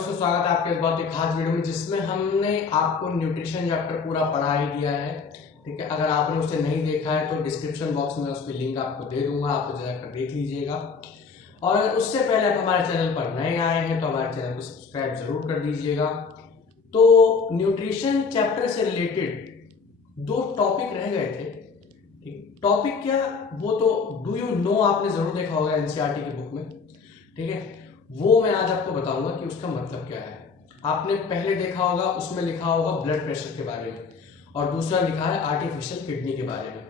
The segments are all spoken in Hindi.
दोस्तों, स्वागत है आपके इस बहुत ही खास वीडियो में जिसमें हमने आपको न्यूट्रिशन चैप्टर पूरा पढ़ा ही दिया है। ठीक है, अगर आपने उसे नहीं देखा है तो डिस्क्रिप्शन बॉक्स में उस पर लिंक आपको दे दूंगा, आप उसे जाकर देख लीजिएगा। और उससे पहले आप हमारे चैनल पर नए आए हैं तो हमारे चैनल को सब्सक्राइब जरूर कर दीजिएगा। तो न्यूट्रिशन चैप्टर से रिलेटेड दो टॉपिक रह गए थे। ठीक, टॉपिक क्या वो तो डू यू नो आपने जरूर देखा होगा एनसीईआरटी की बुक में। ठीक है, वो मैं आज आपको बताऊंगा कि उसका मतलब क्या है। आपने पहले देखा होगा, उसमें लिखा होगा ब्लड प्रेशर के बारे में और दूसरा लिखा है आर्टिफिशियल किडनी के बारे में।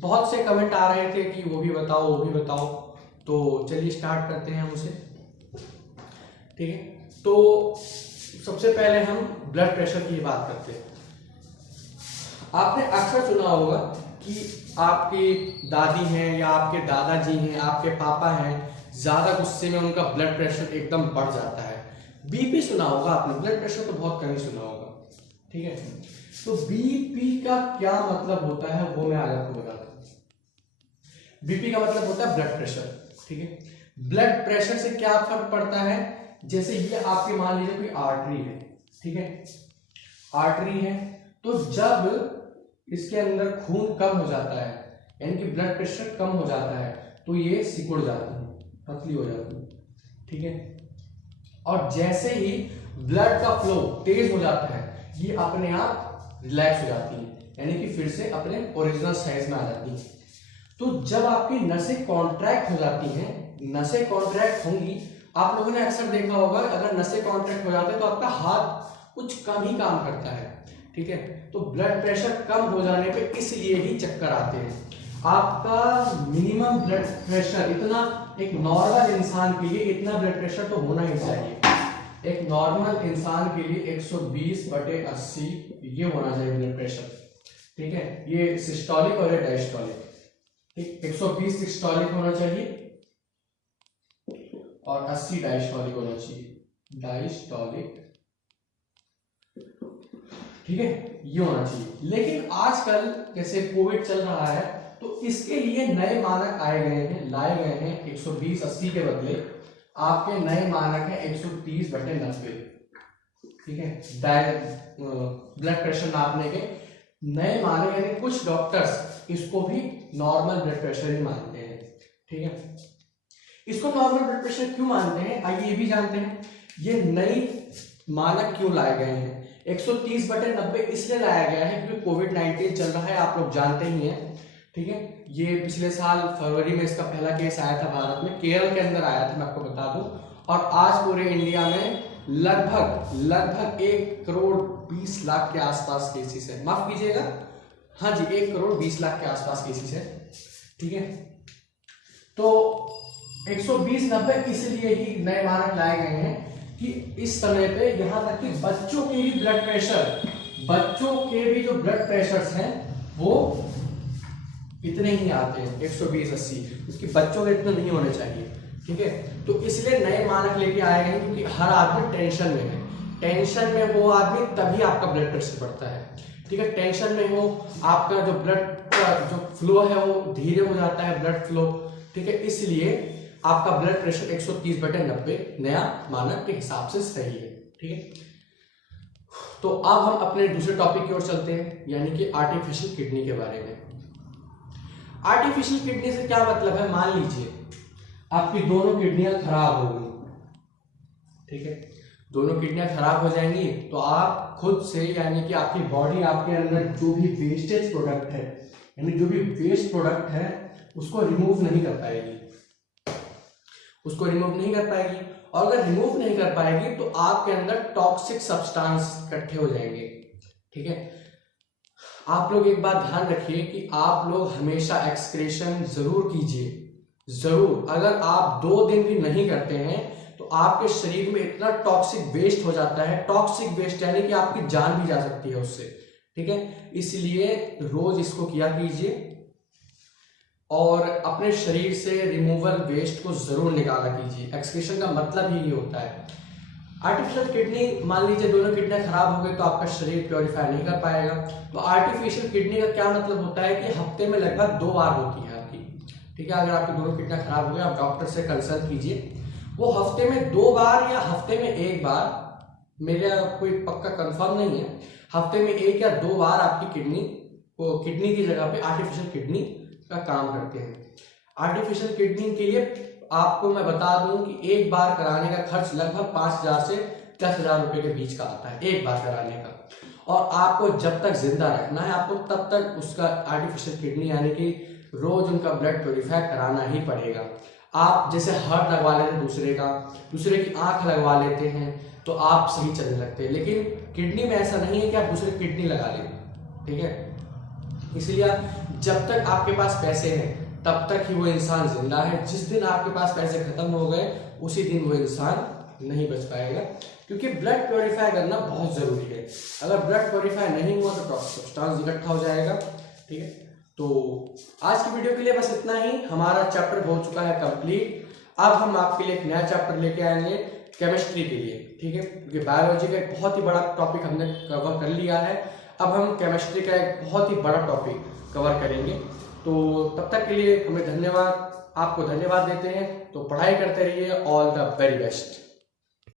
बहुत से कमेंट आ रहे थे कि वो भी बताओ वो भी बताओ, तो चलिए स्टार्ट करते हैं हम उसे। ठीक है, तो सबसे पहले हम ब्लड प्रेशर की बात करते हैं। आपने अक्सर सुना होगा कि आपकी दादी हैं या आपके दादाजी हैं, आपके पापा हैं, ज्यादा गुस्से में उनका ब्लड प्रेशर एकदम बढ़ जाता है। बीपी सुना होगा आपने, ब्लड प्रेशर तो बहुत कम ही सुना होगा। ठीक है, तो बीपी का क्या मतलब होता है वो मैं आज आपको बताता हूं। बीपी का मतलब होता है ब्लड प्रेशर। ठीक है, ब्लड प्रेशर से क्या फर्क पड़ता है, जैसे ये आपके मान लीजिए कोई आर्टरी है। ठीक है, आर्टरी है तो जब इसके अंदर खून कम हो जाता है यानी कि ब्लड प्रेशर कम हो जाता है तो ये सिकुड़ जाती है, पतली हो जाती है। ठीक है, और जैसे ही ब्लड का फ्लो तेज हो जाता है ये अपने आप रिलैक्स हो जाती है यानी कि फिर से अपने ओरिजिनल साइज में आ जाती है। तो जब आपकी नसें कॉन्ट्रैक्ट हो जाती हैं, नसें कॉन्ट्रैक्ट होंगी, आप लोगों ने अक्सर देखा होगा अगर नसें कॉन्ट्रैक्ट हो जाते हैं तो आपका हाथ कुछ कम ही काम करता है। ठीक है, तो ब्लड प्रेशर कम हो जाने पे इसलिए ही चक्कर आते हैं। आपका मिनिमम ब्लड प्रेशर इतना, एक नॉर्मल इंसान के लिए इतना ब्लड प्रेशर तो होना ही चाहिए। एक नॉर्मल इंसान के लिए 120/80 ये होना चाहिए ब्लड प्रेशर। ठीक है, ये सिस्टोलिक और ये डायस्टोलिक। ठीक, 120 सिस्टोलिक होना चाहिए और 80 डायस्टोलिक होना चाहिए, डायस्टोलिक। ठीक है, ये होना चाहिए। लेकिन आजकल जैसे कोविड चल रहा है तो इसके लिए नए मानक आए गए हैं, लाए गए हैं। 120/80 के बदले आपके नए मानक है 130/90। ठीक है, ब्लड प्रेशर नापने के नए मानक, यानी कुछ डॉक्टर्स इसको भी नॉर्मल ब्लड प्रेशर ही मानते हैं। ठीक है, इसको नॉर्मल ब्लड प्रेशर क्यों मानते हैं आइए ये भी जानते हैं। ये नई मानक क्यों लाए गए हैं? 130/90 इसलिए लाया गया है क्योंकि कोविड-19 चल रहा है, आप लोग जानते ही हैं। ठीक है, ये पिछले साल फरवरी में इसका पहला केस आया था भारत में, केरल के अंदर आया था, मैं आपको बता दूं। और आज पूरे इंडिया में लगभग 1,20,00,000 के आसपास केसेस है। माफ कीजिएगा, हाँ जी, 1,20,00,000 के आसपास केसेस है। ठीक है, तो 120/90 इसलिए ही नए मानक लाए गए हैं कि इस समय पे यहां तक कि बच्चों के भी ब्लड प्रेशर, बच्चों के भी जो ब्लड प्रेशर्स हैं वो इतने ही आते हैं 120/80, क्योंकि बच्चों के इतने नहीं होने चाहिए। ठीक है, तो इसलिए नए मानक लेके आए हैं क्योंकि हर आदमी टेंशन में है। टेंशन में वो आदमी तभी आपका ब्लड प्रेशर बढ़ता है। ठीक है, टेंशन में हो, आपका जो ब्लड का जो फ्लो है वो धीरे हो जाता है, ब्लड फ्लो। ठीक है, इसलिए आपका ब्लड प्रेशर 130/90 नया मानक के हिसाब से सही है। ठीक है, तो अब हम अपने दूसरे टॉपिक की ओर चलते हैं यानी कि आर्टिफिशियल किडनी के बारे में। आर्टिफिशियल किडनी से क्या मतलब है, मान लीजिए आपकी दोनों किडनियां खराब हो गई। ठीक है, दोनों किडनियां खराब हो जाएंगी तो आप खुद से यानी कि आपकी बॉडी आपके अंदर जो भी वेस्टेज प्रोडक्ट है यानी जो भी वेस्ट प्रोडक्ट है उसको रिमूव नहीं कर पाएगी, उसको रिमूव नहीं कर पाएगी। और अगर रिमूव नहीं कर पाएगी तो आपके अंदर टॉक्सिक सब्सटेंस इकट्ठे हो जाएंगे। ठीक है, आप लोग एक बात ध्यान रखिए कि आप लोग हमेशा एक्सक्रीशन जरूर कीजिए, जरूर। अगर आप 2 दिन भी नहीं करते हैं तो आपके शरीर में इतना टॉक्सिक वेस्ट हो जाता है, टॉक्सिक वेस्ट यानी कि आपकी जान भी जा सकती है उससे। ठीक है, इसलिए रोज इसको किया कीजिए और अपने शरीर से रिमूवल वेस्ट को जरूर निकाला कीजिए। एक्सक्रीशन का मतलब ही होता है। आर्टिफिशियल किडनी, मान लीजिए दोनों किडनियां खराब हो गई तो आपका शरीर प्योरीफाई नहीं कर पाएगा। तो आर्टिफिशियल किडनी का क्या मतलब होता है कि हफ्ते में लगभग 2 बार होती है आपकी। ठीक है, अगर आपकी दोनों किडनियां खराब हो गई आप डॉक्टर से कंसल्ट कीजिए, वो हफ्ते में 2 बार या हफ्ते में 1 बार, मेरा कोई पक्का कंफर्म नहीं है, हफ्ते में 1 या 2 बार आपकी किडनी की जगह पे आर्टिफिशियल किडनी का काम करते हैं। आर्टिफिशियल किडनी के लिए आपको मैं बता दूं कि 1 बार कराने का खर्च लगभग 5,000 से 10,000 रुपए के बीच का आता है 1 बार कराने का। और आपको जब तक जिंदा रखना है, आपको तब तक उसका आर्टिफिशियल किडनी यानी कि रोज उनका ब्लड प्योरीफाई कराना ही पड़ेगा। आप जैसे हार्ट लगवा लेते हैं दूसरे की आंख लगवा लेते हैं तो आप सही चलने लगते हैं, लेकिन किडनी में ऐसा नहीं है कि आप दूसरे किडनी लगा लें, ठीक है। इसलिए जब तक आपके पास पैसे हैं तब तक ही वो इंसान जिंदा है। जिस दिन आपके पास पैसे खत्म हो गए उसी दिन वो इंसान नहीं बच पाएगा, क्योंकि ब्लड प्योरीफाई करना बहुत जरूरी है। अगर ब्लड प्योरीफाई नहीं हुआ तो सब्सटेंस इकट्ठा हो जाएगा, ठीक है। तो आज की वीडियो के लिए बस इतना ही। हमारा चैप्टर हो चुका है कंप्लीट। अब हम आपके लिए एक नया चैप्टर लेके आएंगे केमिस्ट्री के लिए, ठीक है, क्योंकि बायोलॉजी का एक बहुत ही बड़ा टॉपिक हमने कवर कर लिया है। अब हम केमिस्ट्री का एक बहुत ही बड़ा टॉपिक कवर करेंगे। तो तब तक के लिए हमें आपको धन्यवाद देते हैं। तो पढ़ाई करते रहिए। All the very best.